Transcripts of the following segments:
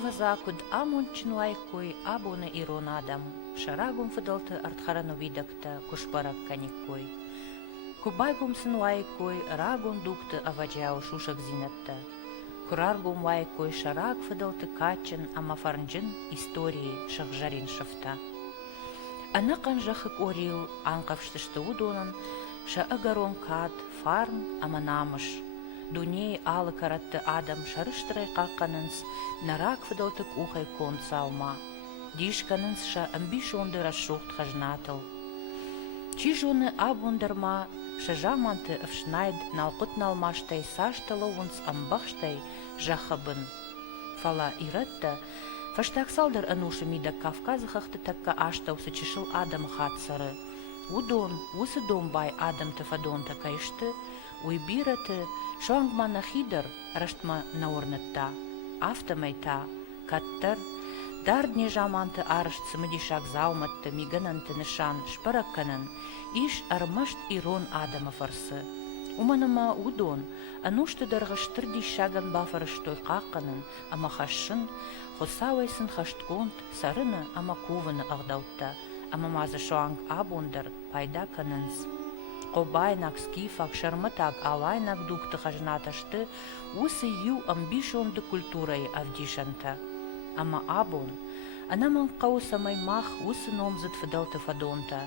аваза куд амон чинуайкой абуна ирон адам, шарагум фыдалты артхарану видакта кушпарак каниккой. Кубайгум сынуайкой рагун дукты аваджау шушак зинатта. Кураргум вайкой шараг фыдалты качын амафарнджин истории шахжарин шафта. Анакан жахык орил анкавштышты удонан, ша агарон кат фарн аманамыш. Дуней алы каратты адам шарыштырай какканынс нарак фыдалтык ухай кон цаума. Дишканынс ша амбишонды расшухт хажнатыл. Чижоны абундарма ша жаманты öfschneid налкут налмаштай сашталовунс амбахштай жахабын. Фала иратта фаштаксалдар анушы мида Кавказыхахты такка аштаусы чешыл адам хатсары. Удон, усы домбай адам тафадонта кайшты, уйбираты шоангмана хидер раштма наурнатта, автомайта, каттар, дардне жаманты арышцы мадишак зауматты мигананты нышан шпаракканын, иш армашт ирон адама фарсы. Уманыма удон, анушты дарғыштыр дишаган бафарыштой қаққанын, ама хашшын, хосавайсын хаштконт, сарыны ама кувыны ағдаутта, ама мазы шоанг абундар пайда канынс. Қобайнак скифак шарматак алайнак дукты хажнаташты усы ю амбишонды культурай авдишанта. Ама абун, анаман қаусамай мах усы номзыт фыдалты фадонта,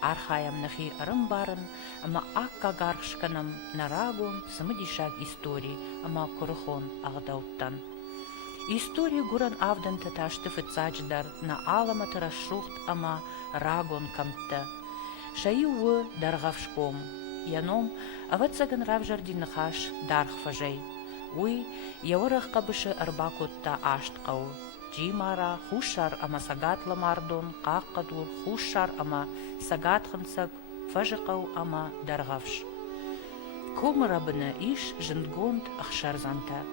архаям нахи арымбарын, ама акка гаршканам нарагун самадишак истории, ама курыхон ағдауттан. История гуран авдан таташты фыцачдар на аламаты расшухт ама рагон камтта. Шайуы даргавшком, яном аватсаган равжардин хаш дархфажей. Уй, яворах кабышы арбакутта ашткау. Джимара хушар ама сагатла мардон, каккадур хушар ама сагатхынсак, фажыкау ама даргавш. Комырабыны иш жындгонд ахшарзанта.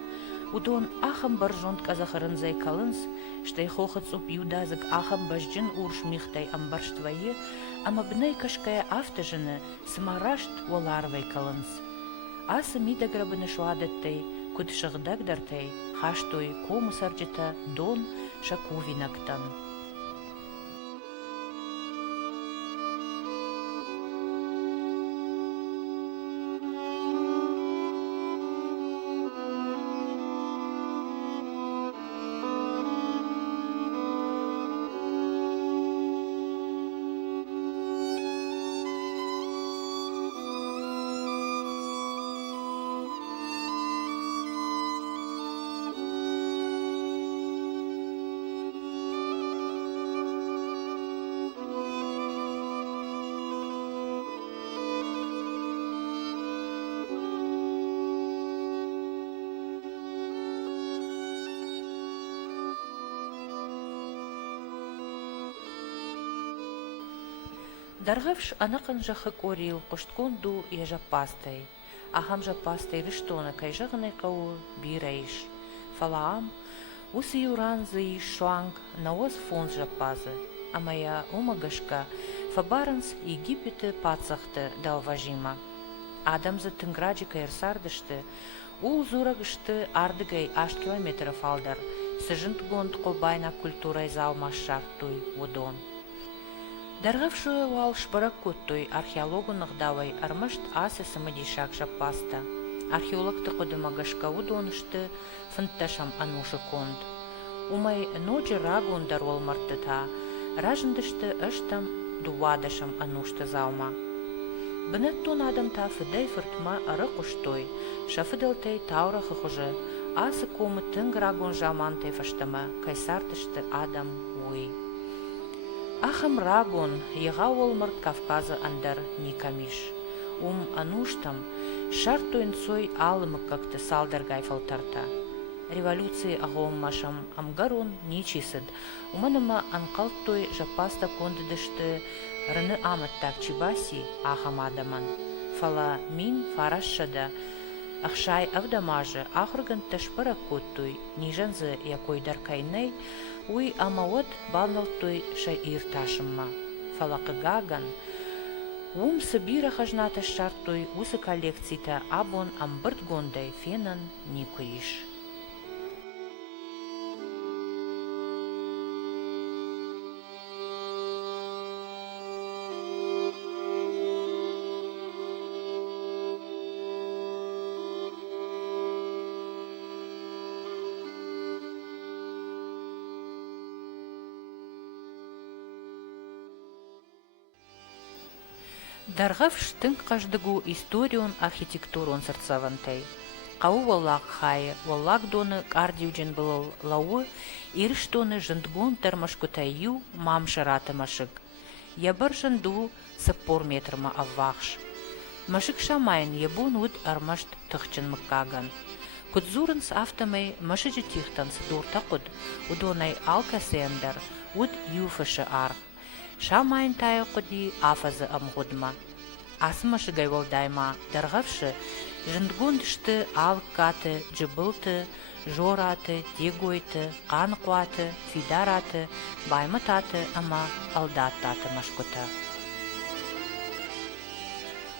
Удон ахам баржонд казахарынзай калынс, штай хохацуп юдазык ахам бажджин уршмихтай амбарштвайы, ама бнай кашкая автожыны самарашт воларвай калынс. Асы мидаграбыны шуадаттай, куд шыгдагдартай, хаштой кому сарджита дон шакувинактан. Даргавш анакан жахы корил коштконду ежапастай, ахам жапастай риштона кайжагынай кау бирайш. Фалаам, усы юранзы шуанг наоз фонс жапазы, амая умагашка фабаранс Египеты пацахты далважима. Адамзы тынграджика ерсардышты, ул зурагышты ардыгай 8 километров алдар, сыжынт гонд колбайна культурай залма шарттуй водон. Даргавшуя вал шбаракуттой археологу нагдавай армашт асы самадишак жапаста. Археологты кодымагашка удонышты фынташам анушы конд. Умай ноджи рагун дарвал мартыта, ражындышты ыштам дувадашам анушты заума. Бінеттон адамта фыдай фыртма ары куштой, шафыдалтай таура хыхужы, асы комы тынг рагун жамантай фаштама, кайсартышты адам уй. Ахам рагон ега олмарт Кавказа андар никамиш. Ануштам шартуин сой алымык как-то салдаргай фалтарта. Революции агом машам амгарон ничисыд. Уманыма анкалтой жапаста кондыдышты рыны аматтак чибаси ахам адаман. Фала мин фарашшада ахшай авдамажы ахырган ташпара коттуй нижанзы якой даркайнай уй амавот балналтуй шаир ташымма. Фалакы гаган сабира хажната шартуй усы коллекцита абон амбырт гондай фенан никуиш. Даргавш тынк каждыгу историон архитектурон сырцавантей. Қау валлак хае, валлак доны кардиуджен был лауы, ирштоны жындгон термашкутаю мамшараты машык. Ябыр жынду сыппор метрма аввахш. Машык шамайын ебун уд армашт тыхчын мыккаган. Кудзурынс автомай машыжы тихтанс дуртақуд, удонай алкасендер, уд юфышы арх. Шамайын тайықуди афазы амгудма. Асмашы гайвалдайма даргавшы, жындгондышты алкаты, джыбылты, жораты, дегойты, қанқуаты, фидараты, баймытаты, ама алдаттаты машкута.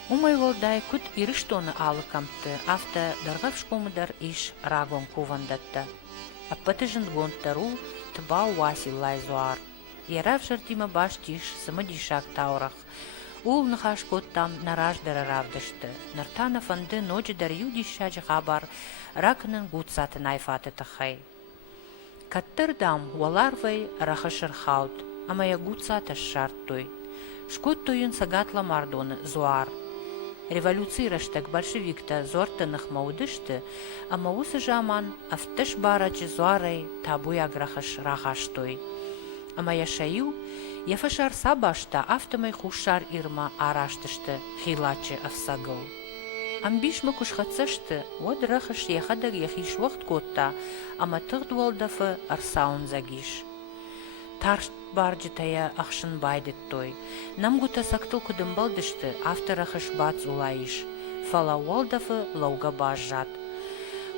Умай волдай кут ирыштоны алыкамты, авта даргавшкомыдар иш рагон кувандатта. Аппаты жындгондтару тыба уаси лайзуар. Ярав жартима баш тиш самадишак таурах. Ул нахаш коттам нараждара равдышты. Нартана фанды ночи дар юдишачы хабар ракнын гудсаты найфаты тахай. Каттырдам уаларвай рахашыр хаут, амая гудсаты шарттой. Шкот тойын сагатла мардоны зуар. Революцираштак большевикта зортаных маудышты, ама усы жаман автыш барачы зуарай табуяг рахаштой. Ама яшаю, яфашар сабашта автомай хушар ирма араштышты, хилачы афсагыл. Амбишмы кушхацышты, вот рахаш яхадаг яхиш вақт котта, ама тығдуалдафы арсаун загиш. Таршт баржытая ақшын байдыттой. Намгута сактыл кудымбалдышты, авторахаш бац улайыш. Фала уалдафы лауга бажжат.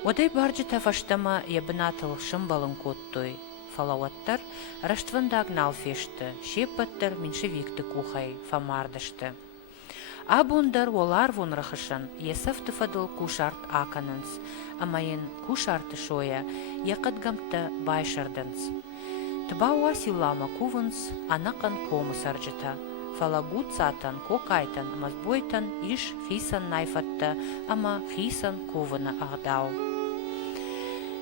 Одай баржыта фаштама ябынатыл шымбалын коттой. Фалауаттар раштванда агнал фешті, шеппаттар меншевикті кухай, фамардышты. Абундар олар вон рахышын, есафты фадыл кушарт аканынс, амайын кушарты шоя, яқадгамты байшардынс. Тыба уасилама кувынс, анақын кому саржыта. Фалагут сатан, кокайтан, мазбойтан, иш хисан найфатты, ама хисан кувыны ағдау.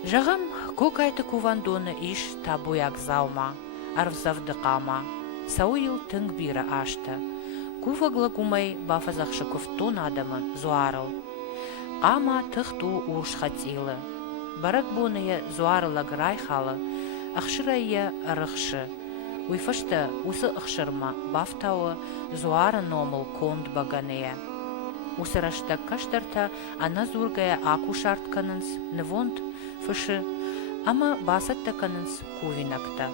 Жағам кокайты кувандоны иш табуяк заума, арвзавдықама. Сауил тынг бира ашты. Кувагла гумай бафазақшы куфтон адамы зуарыл. Қама тықту уш хатилы. Барак боная зуарыла грайхалы, ақшырайя арықшы. Уйфашты усы ақшырма бафтауы зуары номыл конд баганея. Усырашта каштарта ана зургая аку шартканынс, невонд фышы, ама басатта канынс кувинакта.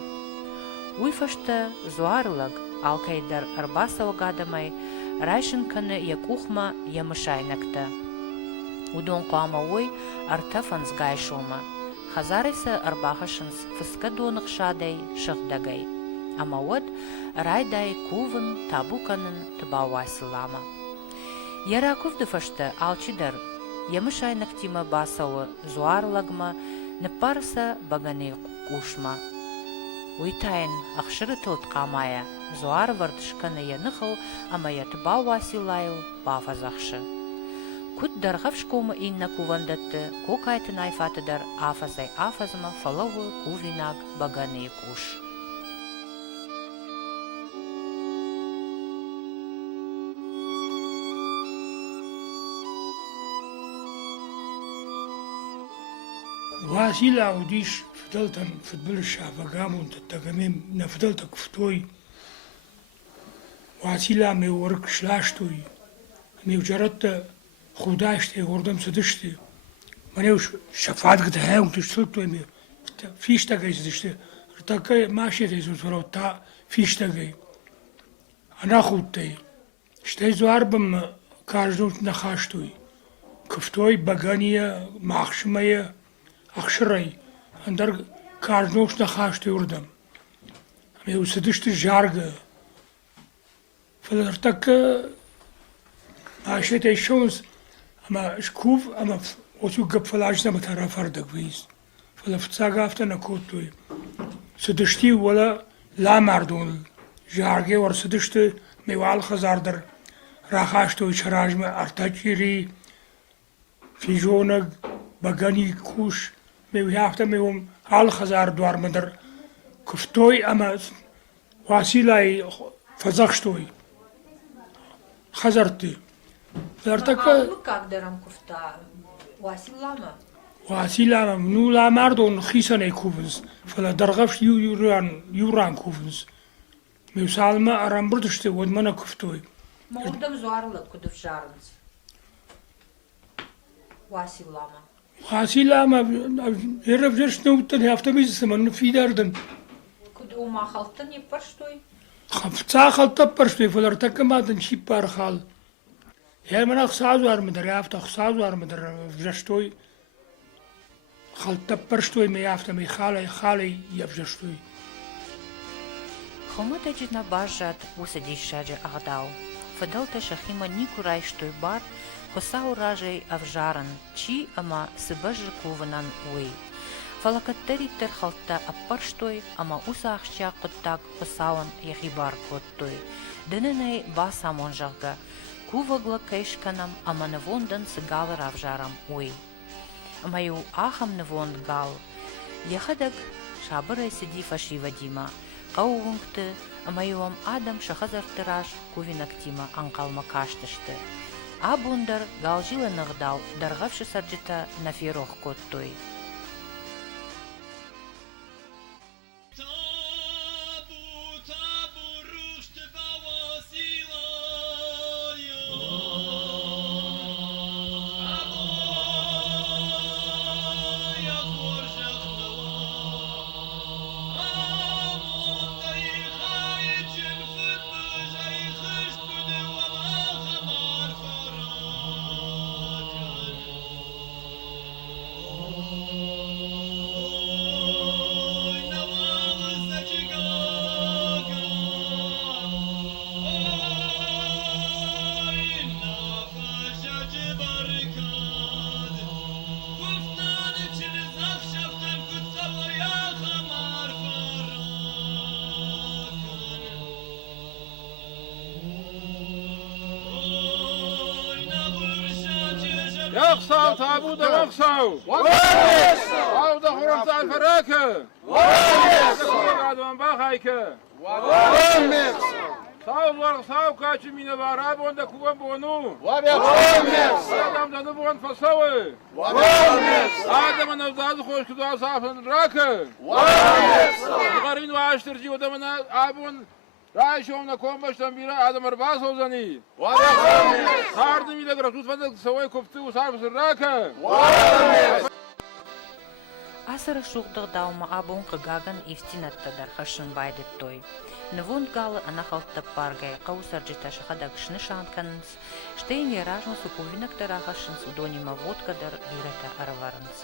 Уйфашта зуарылаг алкайдар арбасау гадамай, райшынканы якухма ямышайнакта. Удон қуама ой артафанс гайшома, хазарайса арбахашынс фыска донық шадай шықдагай. Ама од райдай кувын табуканын тыбауасылама. Яракувды фашты алчидар, ямышайнактима басауы зуарлагма, непарса баганы кушма. Уйтайын ақшыры тылт қамая, зуар вардышканы яныхыл, ама ятыбауасилайыл бафазақшы. Кут дарғавшкомы инна кувандатты, кокайтын айфатыдар афазай афазыма фалавы кувинаг баганы куш. Васила удиш фдалтан футболша вагамун тагамем на фдалтак фтой. Васила ме ворк шлаштой. Ме уджаратта худаште гордам садыште. Мане уж шафат гдае он туштой ме фишта гайздыште. Такая машина из утворота фишта гай. Она худтай. Штей зуарбам каждый нахаштой. Кфтой багания махшмая ақшырай, андар каждош нахашты урдам. Аме усадышты жарга. Фалартак ашет айшонс, ама шкув, ама осу гапфалажна матара фардак виз. Фалафцага афта на котой. Садышти вала ла мардон. Жарге вар садышты мевал хазардар. Рахашты учаражма артачири, фижонаг, багани куш, мевяхта мевом ал хазар двар мадр куфтой ама василай фазахштой. خزرتي فلرتك как дарам куфта Василама. واسيلا منو لا ماردون خيسن كوفنس فلا درغفش يوران كوفنس ميسالما ارام بردشتي ودمنا كفتوي Молдам зуарлы кудов жарынс. Василама. واسيلا ما يرف جرش نوتن هافتميز سمن في دردن Куд ума халтын епарштой. خفتا خلطة برشتي فلرتك ما تنشي بارخال يا من اخساز وارمدر يافت اخساز وارمدر فجشتوي خلطة برشتوي ما يافت مي خالي يفجشتوي Хомата джидна бажат усадишаджи агдау. Фадалта шахима никурай штой бар, хоса уражей авжаран, чи ама сыбажы куванан уй. Фалакаттари терхалта аппарштой, ама усахча коттак хосауан яхибар коттой. Дененей баса монжага, кувагла кайшканам, ама навондан сыгалы равжарам уй. Амаю ахам навонд гал. Яхадаг шабырай сиди фашива дима. Қауғыңқты, амайуам адам шахазар тираж кувинактима анқалма каштышты. Абундар галжилы нығдал дарғавшы сарджита нафирох коттой. يقصاو تابوت وقصاو أو دخورت الفراكة قاعد من باخايكة صاو ورق صاو كاتش من باراب وندك كوان بونو آدم دنو بون فصاوي آدم نفضل خوش كدوا صافن راكة غارين وعاشتر جي ودمنا آبون رايشون نكون باشتن بيرا آدم أرباس وزني صاردم إلى قرطوس فندق سوي كفتي وصار بسراكة Асара шуғдық даума абун қығаган ифтинатта дархашын байды той. Навунд галы анахалтта паргай қаусарджита шахадаг шнышанканынс, штейн яражну суповинак дарахашынс удонима водкадар вирата араварынс.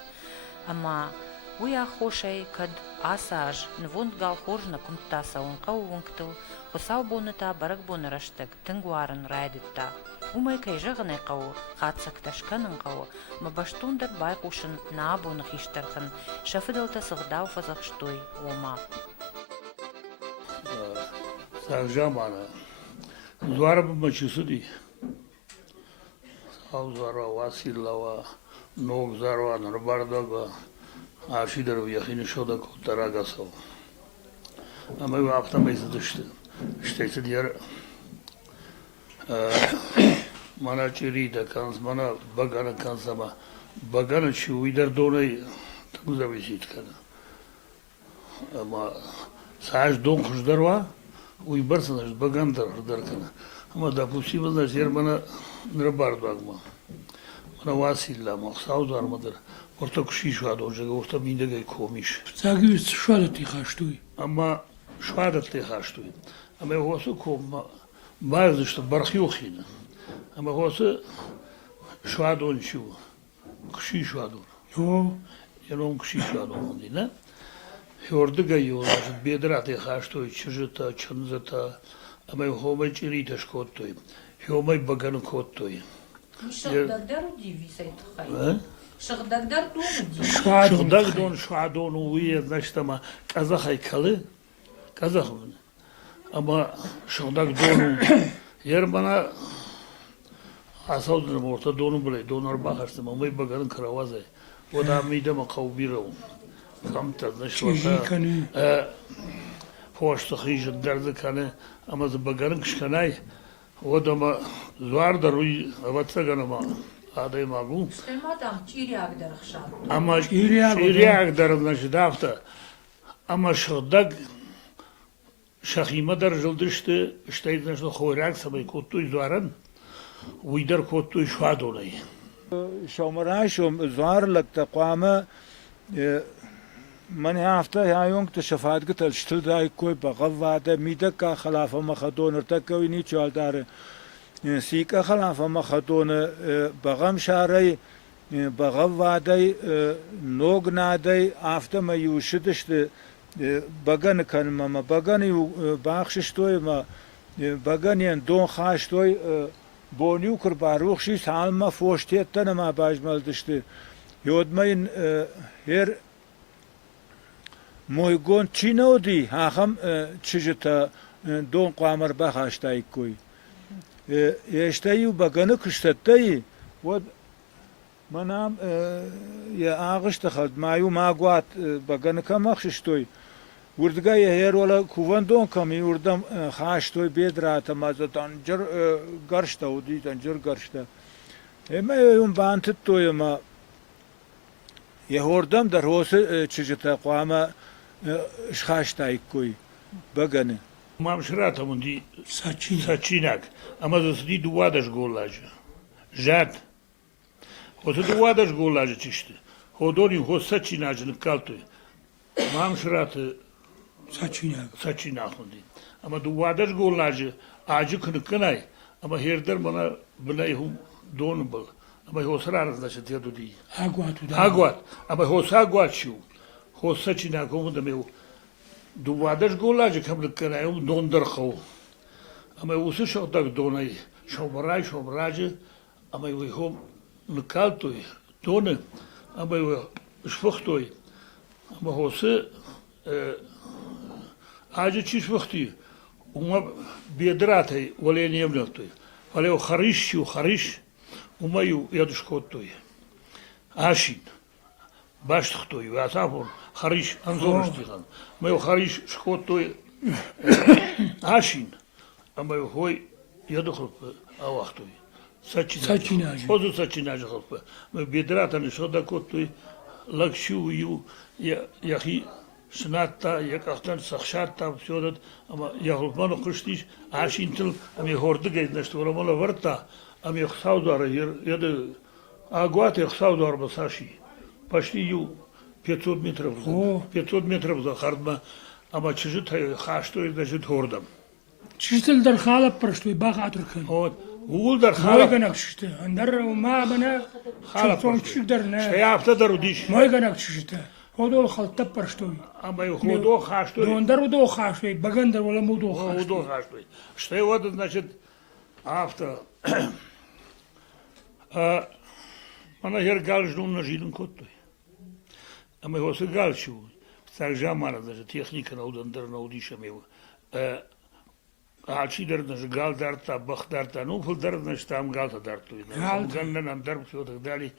Ама уя хошай кад асаж навунд гал хоржна кумтаса он қауынктыл, хосау боныта барак бонораштаг тынгуарын райдытта. Умай кайжағынай қауы, қатсак ташқанын қауы, ма баштундар байқушын наабуны хиштарқын, шафыдалта сығдау фазақштой ома. Сағжамана, звара бімачы сұди. Сау звара Василова, ног звара Нұрбардага, ашидаров яхини шода көттарагасау. Амай вақтамай зыдышты. Штайсы дияр mana çiride kans, mana bagana kansama, bagana çuvidar donay takuza visit kana. Ama saç don kuşlar var, uybarsınız bagandar hırdar kana. Ama da pusiva da yer bana nırbar dağma. Bana vasilla ama savdar mıdır? Orta kuşi şu adı olacak, orta mindegay komiş. Zagüs şuadat yıkaştuy. Ama şu adat yıkaştuy. Ama o koma. Bazı işte barxyoxina. Ama hosu şuadon şu. Kuşi şuadon. Yo, Yanom kuşi şuadon dine. Yordu gayolar, bedrat yaxashtoy, çıjıta, çınzıta. Ama homay çirita şkottoy. Homay baganı kottoy. Şıgdagdar udivi sayt xay. Şıgdagdar donu divi. Şıgdagdon şuadon uye, значит, ama kazakhay kalı. Kazakh mı? Ama şundak donu yer bana asal dedim orta donu bile donar bakarsın ama bir bakarın kravazay o da mideme kavbira kamta çiğ kanı. hoş tıkıcı derdi kanı ama bakarın kışkanay Вот ama zor da ruy avatsagan ama aday magu. Adam çiryak darıxşan. Ama Çiryak çiryak darına jidafta. Ama şodag şahima dar jıldıştı. İşte nasıl khorak sabay kotuy zoran. Uydar kotuy şadolay. شومراشم زوارلك تقوامة من هافته هايونك تشفاد قتل شتل داي كوي بغض ميدكا خلافة مخدون ارتكوي نيتشوال دار سيكا خلافة مخدون بغم شاري بغض نوغ نادي آفته ما يوشدشت بغن كان ما بغن يو باخششتوي ما بغن ين دون خاشتوي بونيو كر باروخ شي سالما فوشتيت تنما باجمل دشتي يودمين هير مويغون تشينو دي هاخم تشجتا دون قامر بخاشتاي كوي يشتايو بغنو كشتتاي ود منام يا اغش تخد مايو ماغوات بغن كمخشتوي وردگاه هر ولا کووندون کمی وردم خاشتوی بیدرات مازتان جر گرشته و دیتان جر گرشته اما یون بانت توی ما یه هردم در حوس چجتا قوامه خاشتای کوی بگنه Mam şrata mundi saçinak. Ama zasdi duvadaş gollajı. Jad. Hotu duvadaş gollajı çişti. Hodoni ho saçinacını kaltoy. Mam şrata Saçinyak. saçinak mundi. Ama duvadaş gollajı acı kınıkınay. Ama herder bana bınay hum donu bal. Ama ho sırarız da şetiya dudi. Aguatu da. Aguat. Ama ho saguat şu. Ho saçinak homu da meu. Duvadaş gollajı kınıkınay hum dondar xav. Ama usu şotak donay. Şomracı. Ama hum nıkaltoy. Donu. Ama şfıxtoy. Ama hosu acı çiş vakti. Uma biedratay vale niyemnaktoy. Vale o xariş. Uma yu yadushkottoy. Aşin. Baştıktoy. Ve asafon xariş anzoruştigan. Ma yu xariş şkottoy. Aşin. Ama yu hoy yadukhlup avaktoy. Saçinacı. Ozu saçinacı xlup. Ma biedratan şoda kottoy. Lakşu yu yahi Şnatta, yakaktan sakşatta, всё ama yahlupmano kıştiş, aşintil, ama hordu gezdneşti, olamala varta, ama yaxsavdara, yadı агуат yaxsavdar basashi. Почти yu 500 метров. 500 метров захардма, ama çıжит haştoy da hordam. Çiştil der halap parştoy bağa atırkın. Вот, uğuldar Moy halap. ganak çişti. Andar ma bana Halap. son çişler ne? Şey hafta da rudiş. Moy ganak çişti. Hodol halta parştoy. Ama hodo haştoy. Дондар удо хашвей, багандар вала мудо хашвей. Hodo haştoy. Что вот значит авто. Mana her galждун на жилин коттой. А мы его сыгальчу. Так же амара даже техника на удандар на удишам его. Ачидер даже галдарта, бахдарта, ну фулдар значит там галта дарту. Ганнан андар все так далее.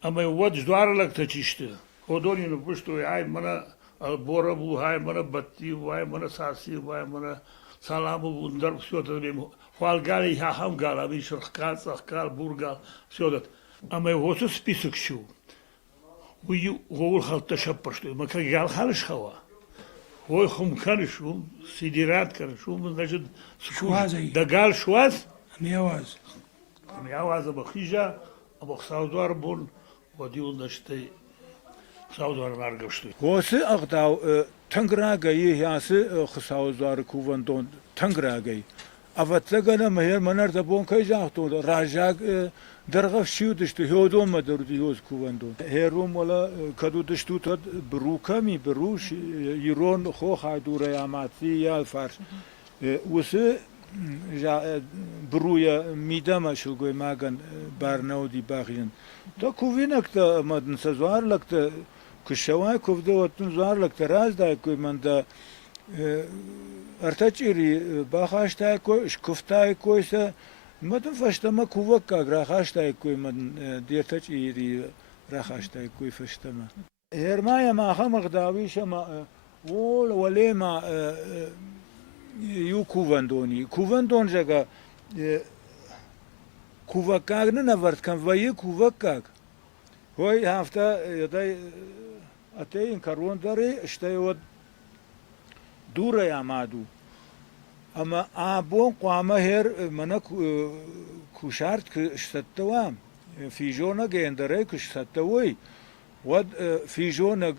А мы вот ждуарлак тачишты. Ходонину пушту ай мана борабу, ай мана баттив, ай мана сасив, ай мана саламу ундар все это время. Фалгали хахам гала, вишрхкал, сахкал, бургал, все это. А мы вот список шу. Уй гол халта шаппашты. Мы как гал халшхава. Ой хум канишум, сидират канишум, значит, Шуазай. да гал шуаз. Миаваз. Миаваз абахижа, абахсаудуар бон, водил значит, саудуар наргавшты. Hosu aqdaw tangragayı yası xısavzar kuvandon tangragayı. Avatlagana meher manar da bon kayjaqto rajag درغف شیو دشت هودو مدردی هوز کووندو هروم ولا کدو دشتو تد بروکمی بروش ایران خو خادوره یاماتی یا فرش وسه برویا میدم شلگوی ماگن برنودی باغین تا کوینک تا مدن سزوار لکت کشوای کوفده وتن زوار لکت راز دا کوی من دا ارتچیری باخاشتای کوی شکفتای کویسه مدن فشتما کووک که راخاشتای کوی من دیرتچ ایری راخاشتای کوی فشتما هرمایا ما خمق داویش ما ولی ما یو کووندونی کووندون جگه kuvakagını ne var kan vayı kuvakag. Hoy hafta ya da ateyin karvonları işte o dura yamadu. Ama abon qama her mana kuşart ki işte devam. Fijona gendere ki işte devoy. Vad fijona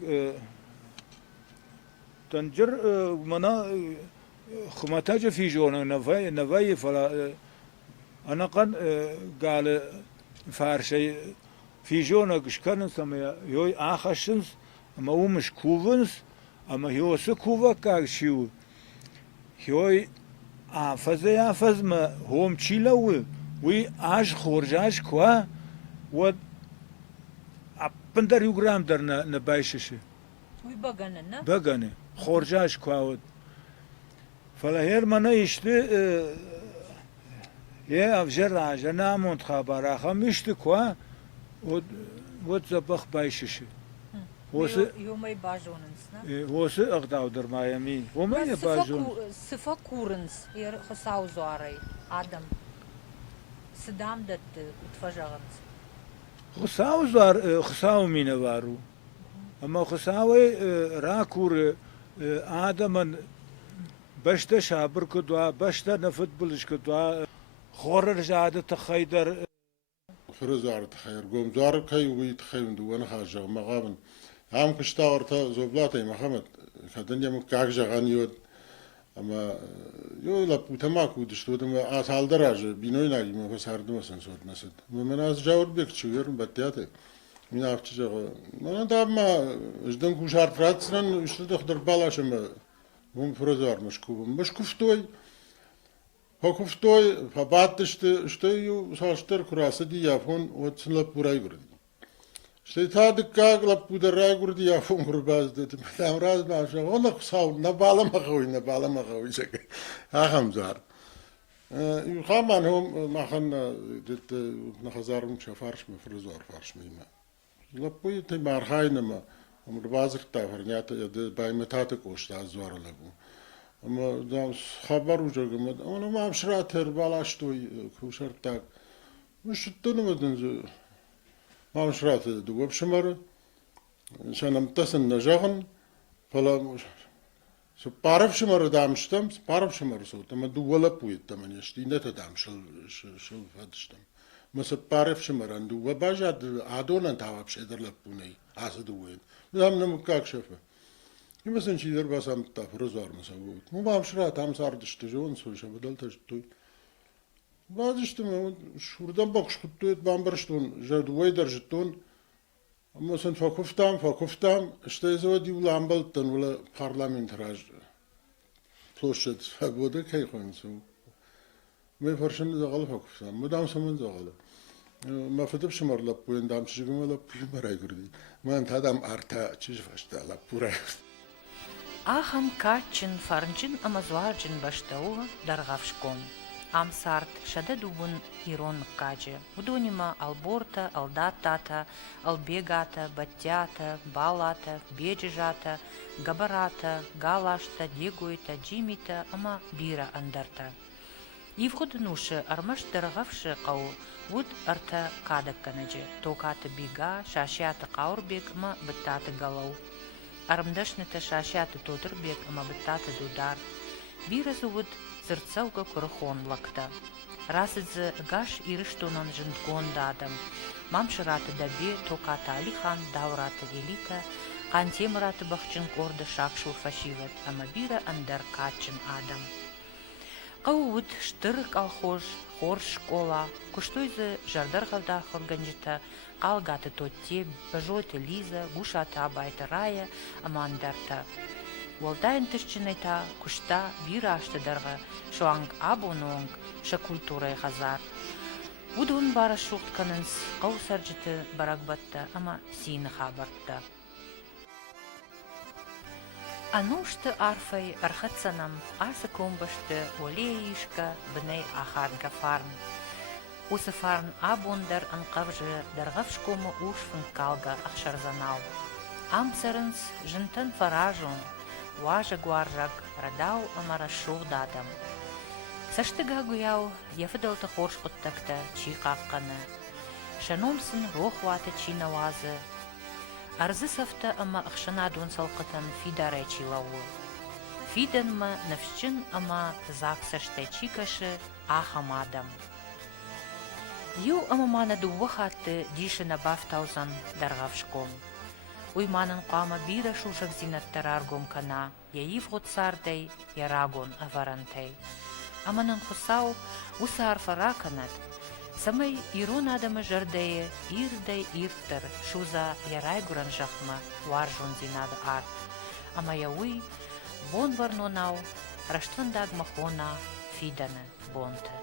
تنجر منا خمتاج في جون نفاي فلا أنا قن قال فارشي في جون كشكن سما يوي آخشنس أما هو مش كوفنس أما هو سكوفا كاشيو يوي فزي فز ما هم تشيلو وي آج خورجاج كوا ود أبندر يوغرام در نبايشش وی بگنه بگنه خورجاش کواود فلا هر منه işte یه افجر راجع ناموند خبره خم işte کوا و زبخ بایششه واسه یومی باجوننس نه واسه اقداو در مایمی و من باجون صفا کورنس یر خساو زواری آدم صدام دت اتفجرنس خساو زار خساو مینه وارو اما خساوی راکور آدمن بشته شابر کدوا بشته نفت بلش کدوا خورر جاده تخیدر فرزار تخير قوم زار كي وي تخيم دو انا خارج مغابن عام كشتاورتا زوبلاتي محمد فدنيا مكاك جغان يود اما يو لا بوتماكو دشتو دم اسال دراج بينوي لاجي ما فساردم سن صوت نسد من از جاور بك چير بتياته من افتجا من دا ما جدن كو شارت راتسن اشتو دخدر بالاشم هم فرزار مش كفتوي Hokuftoy fabat işte yu saçtır kurası di yapon o çınlap buray gurdi. İşte tadık kaglap budaray gurdi yapon gurbaz dedim. Tam raz başa ona sav na bağlama koy çek. Aham zar. Yu khaman hom mahan det na hazarım çafarş mı frizor farş mı ma. Lapuy te marhayna ma. Bazır ta farnyata ya de baymetata koşta zor lagu. Ama da haber ucağım. Ama ma abşrater balaştoy kuşartak. Müştünümdün zü. Ma abşrat du webşmarı. Şanam tasın najağın falan so paraf şmarı damştam, paraf şmarı so. Ama du wala puyt taman yaştı ne ta damşıl şu fadıştam. Masa paraf şmarı du wabajad adonan tavap şeyderlap bunay. Asdı wen. Zamnım kak şefe. Mesela şeyler basam tafrız var mesela bu. Mu bamşra tam sardıştı jon soşa bedel taştı. Bazıştı mı şuradan bak şuttu bambarştun jadvay derjtun. Ama sen fakuftam işte zodi ulambaltan wala parlamentraj. Ploşet faboda kay konsu. Me farşın zagal fakuftam. Mudam saman zagal. ما فتبش مر لپوین دام چیزی گم لپوین برای کردی. من تادم آرتا چیز فشته لپورای. Ахам качын фарнчин амазуарджин баштауа даргавшком. Амсарт шада дубун ирон каджи. Удонима алборта, алдатата, албегата, баттята, балата, беджижата, габарата, галашта, дегуйта, джимита, ама бира андарта. И входнуше армаш даргавши қау вуд арта кадакканаджи. Токата бига, шашята қаурбек, ма баттата галау. Армдашната шашята тодырбек, ама баттата дудар. Бира зувуд зырцауга курхон лакта. Расыдзы гаш ирыштунан жынткон дадам. Мамшыраты дабе токата алихан даураты элита, қантемыраты бахчын корды шакшур фашиват, ама бира андар качын адам. Қауыд штыр колхоз, хор школа, куштойзы жардар қалдақ органжыта, қалгаты тотте, бажоты лиза, гушаты абайты рая, амандарта. Волдайын түшчінайта, кушта бир аштыдарға, шуанг абонуанг, ша культурай ғазар. Удун бара шуқтканынс, қау саржыты баракбатта, ама сині хабартта. Анушты арфай архатсанам асы комбашты олеишка біней ахарга фарн. Усы фарн абондар анқавжы дарғавшкомы ушфын калга ахшарзанал. Амсарынс жынтын фаражон, важа гуаржак радау амара шуғдадам. Саштыгагуяу яфыдалты хорш оттакта чи қаққаны. Шаномсын рохваты чи навазы. Арзы сафта ама ақшанадун салқытын фидаре чи лауы. Фидан ма навшчин ама заксаште чи кашы ахамадам. Ю амамана дувахаты дишина бафтаузан даргавшком. Уйманын қама бира шушак зинаттар аргом кана, яив ғотсардай, ярагон аварантай. Аманын хусау усар фараканат, самай ирон адамы жардайы, ирдай ирттар, шуза ярайгуран жахма, варжон зинады арт. Ама яуй, бон варнонау, раштвандаг махона, фиданы бонты.